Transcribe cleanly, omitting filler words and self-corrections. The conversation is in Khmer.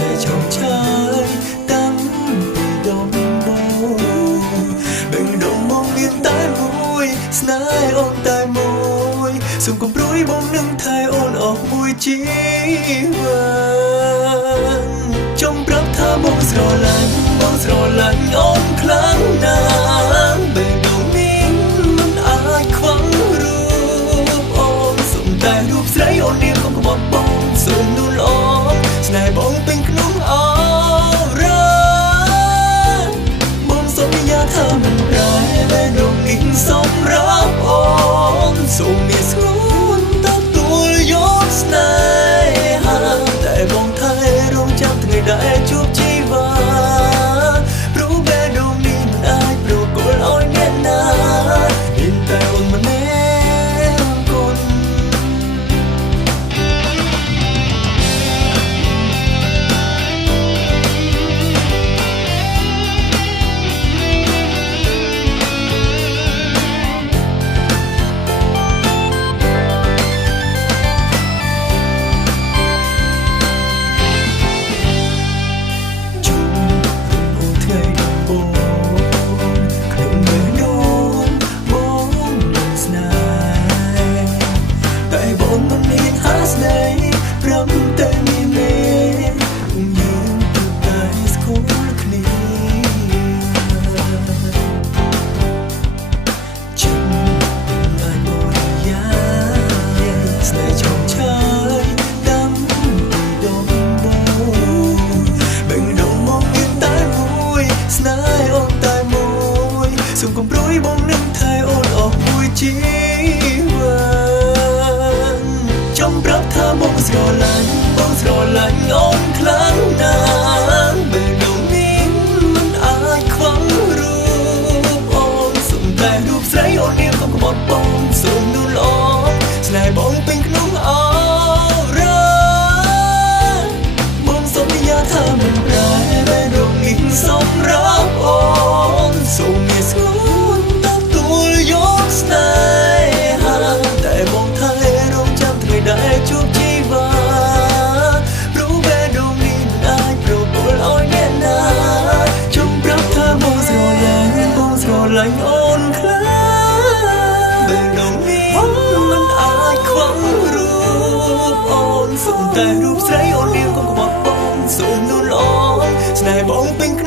នេហ៍ចងឆើយតាំងពីដំបូងបេះដូងមកមានតែមួយស្នេហ៍អូនតែមួយសូមកុំព្រួយបងនឹងថែអូនអស់មួយជីវិតចង់ប្រាប់ថាបងស្រឡាញ់អូនខ្លាំងណាស់បេះដូងនេះមិនអាចខ្វះរូបអូនសូមតែរូបស្រីអូននាងកុំក្បត់បងសូមនួនល្អស្នេហ៍បងពេញក្នុងអរ៉ាបងសូមញ៉ាថាមិនប្រែបេះដូងនេះសម្រាប់អូនសូមមានស្រួលទទួលយកស្នេហាតែបងថែរងចាំថ្ងៃដែលជួបជីវិតព្រោះបេះដូងនេះមិនអាចប្រគល់ឲ្យអ្នកណាមានតែអូនម្នាក់គុណសូមកុំព្រួយបងនឹងថែអូនអស់មួយជីវិតចង់ប្រាប់ថាបងស្រឡាញ់អូនខ្លាំងណាស់បេះដូងនេះមិនអាចខ្វះរូបអូនសូមតែរូបស្រីអូននាងកុំក្បត់បងសូមនួនល្អស្នេហ៍បងពេញក្នុងអរ៉ាបងសូមញ៉ាថាមិនប្រែបេះដូងនេះសម្រាប់អូនសូមមានស្រួលទទួលយកស្នេហាតែបងថែរងចាំថ្ងៃដែលជួបជីវិតព្រោះបេះដូងនេះមិនអាចប្រគល់ឲ្យអ្នកណាចង់ប្រាប់ថាបងស្រឡាញ់អូនខ្លាំងបេះដូងនេះមិនអាចខ្វះរូបអូនសូមតែរូបស្រីអូននាងកុំក្បត់បងសូមនួនល្អស្នេហ៍បងពេញ